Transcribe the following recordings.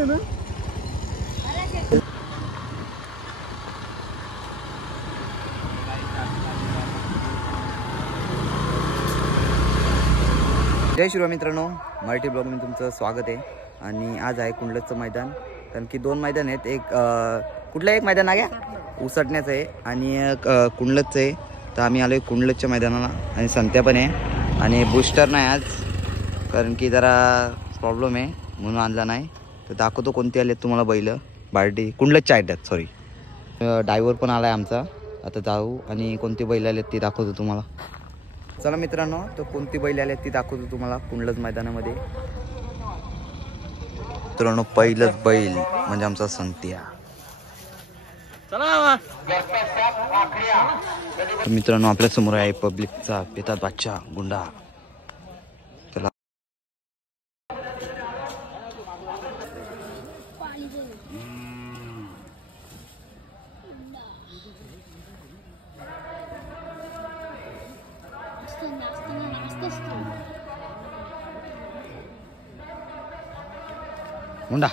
जय श्रीराम मित्रांनो, मराठी ब्लॉगमध्ये तुमचं स्वागत आहे। आणि आज आहे कुंडलचं मैदान, कारण की दोन मैदान आहेत। एक कुठलं एक मैदान आहे उसटण्याचं आहे आणि कुंडलचं आहे। तर आम्ही आलोय कुंडलच्या मैदानाला आणि संत्या पण आहे आणि बूस्टर नाही आज, कारण की जरा प्रॉब्लेम आहे म्हणून आणला नाही। तर दाखवतो कोणते आले तुम्हाला बैल। बार्डी कुंडलच्या आहेत, सॉरी। ड्रायव्हर पण आलाय आमचा, आता जाऊ आणि कोणते बैल आले ते दाखवतो तुम्हाला। चला मित्रांनो, तो कोणती बैल आले ती दाखवतो तुम्हाला कुंडलच मैदानामध्ये। मित्रांनो, पहिलंच बैल म्हणजे आमचा संत्या। मित्रांनो, आपल्या समोर आहे पब्लिकचा पितात बादशाह गुंडा। चला गुंडा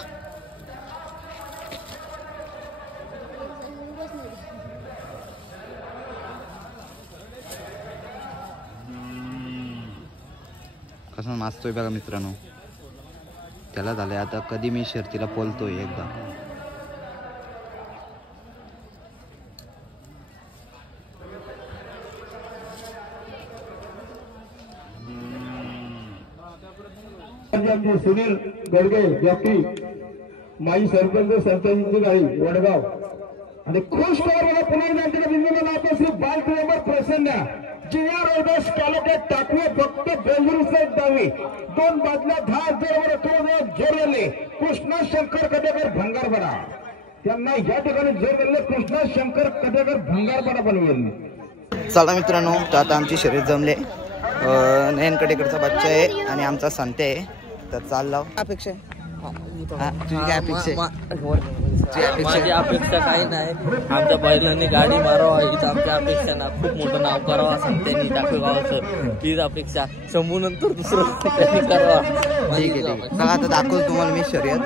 कसं नाचतोय बघा मित्रांनो। त्याला झालंय आता कधी मी शर्तीला पोलतोय एकदा। सुनील गडगे जॉकी माजी सरपंच संताजींची गाडी वडगाव आणि खुश खबर पुन्हा एकदा बिंदूला नाव श्री बालक्रियेवर प्रसन्न जिया रोडस तालुक्यात टाकवे फक्त बेलूरचे दावी दोन बादल्या 10,000 जोरले कृष्णा शंकर कदेकर भंगारपडा। त्यांना या ठिकाणी जोर दिले कृष्णा शंकर कदेकर भंगारपडा बनवले। चला मित्रांनो, तर आता आमची शर्यत जमले। नयन कडेकरचा बच्चा आहे आणि आमचा संत्या आहे। तर चाल लाव। अपेक्षा तुझी काय अपेक्षा आहे? माझी अपेक्षा काही नाही, आमच्या बैलांनी गाडी मारावा हीच आमची अपेक्षा ना। खूप मोठं नाव करावा संत्यांनी टाकवे गावाचं, हीच अपेक्षा। शंभू नंतर दुसरं त्यांनी करावा। ठीक आहे, ठीक आहे। चला आता दाखवतो तुम्हाला मी शर्यत।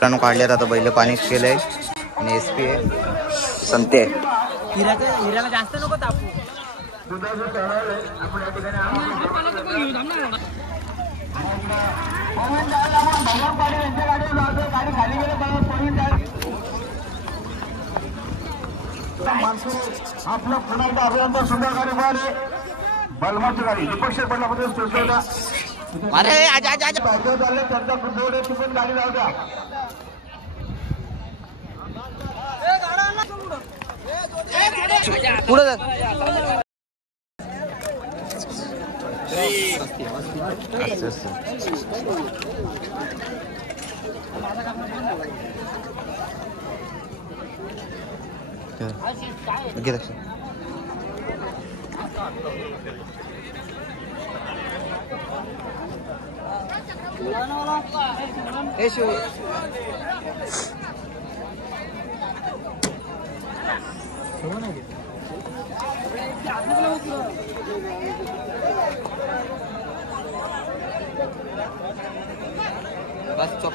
मित्रांनो, काढल्यात आता बैल पाणी केलंय आणि एसपी आहे संते। हिऱ्याला जास्त नको तापू। आपला पुन्हा एकदा अभिनंदन। सुंदर गाडी मिळाली, बलमाची गाडी दीपक बदलामध्ये स्टेशनला अरे आजा आजा झाले त्यांचा कुठे पण गाडी जाऊ द्या। पुढे बस चुप।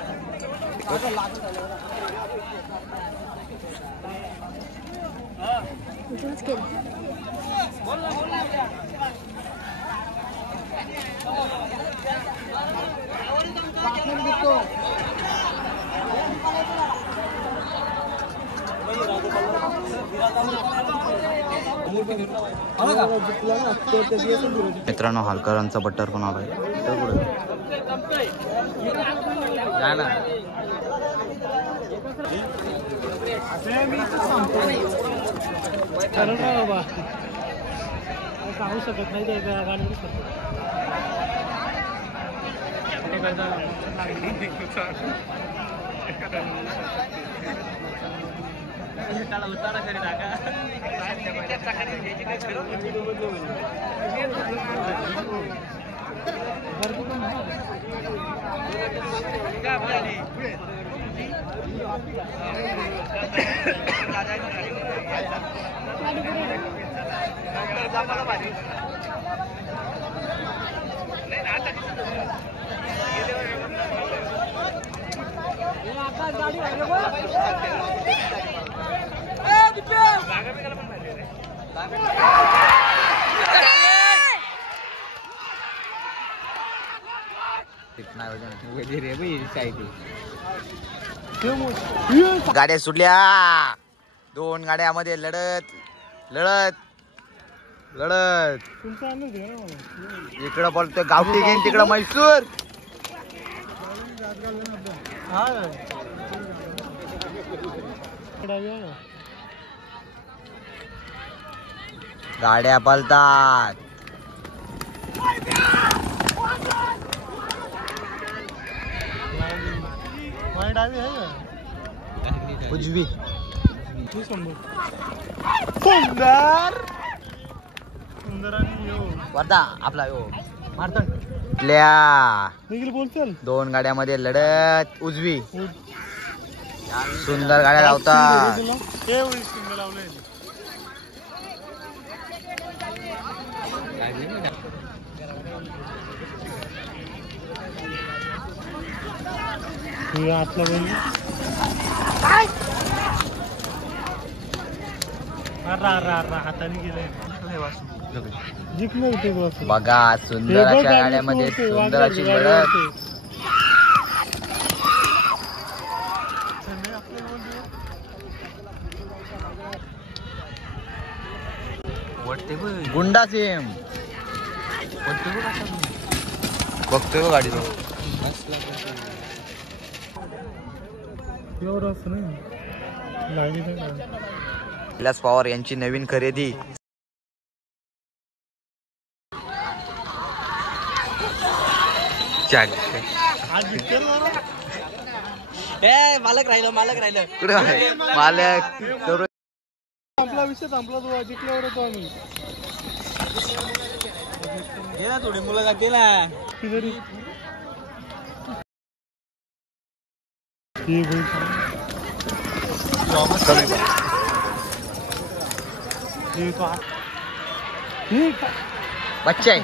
मित्रांनो, हलकरांचा बट्टर पण आलाय। बाबा सांगू शकत नाही ते गाडी गाड्या सुटल्या 2 गाड्यामध्ये लढत लढत लढत इकडं बोलतोय गावठी घेईन तिकडं म्हैसूर गाड्या पलतात उजवी सुंदर वर्धा आपला यो बोलचल 2 गाड्यामध्ये लढत उजवी सुंदर गाड्या लावतात बघा सुंदर अशा गाड्यामध्ये सुंदर अशी लढत गुंडा सिम बघतोय गाडी कैलास पवार यांची नवीन खरेदी मालक राहिलं कुठे मालक आपला विषय संपला तो जिंकल्यावर होतो आम्ही गेला थोडी मुलं गेला बच्चा आहे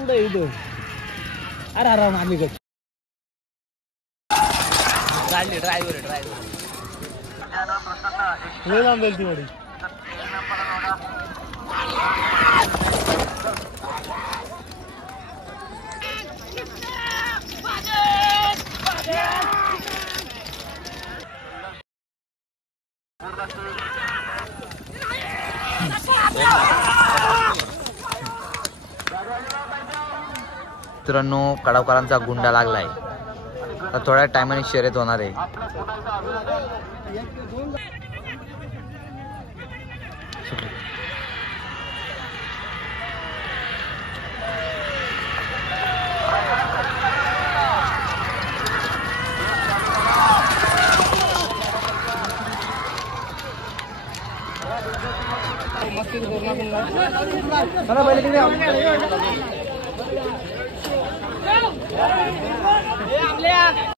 पुढे इथं अरे आराम आम्ही ड्रायव्हर लय लांब जाईल ती गाडी मित्रांनो कडावकरांचा गुंडा लागलाय तर थोड्या टायमाने शर्यत होणार आहे चला पहिले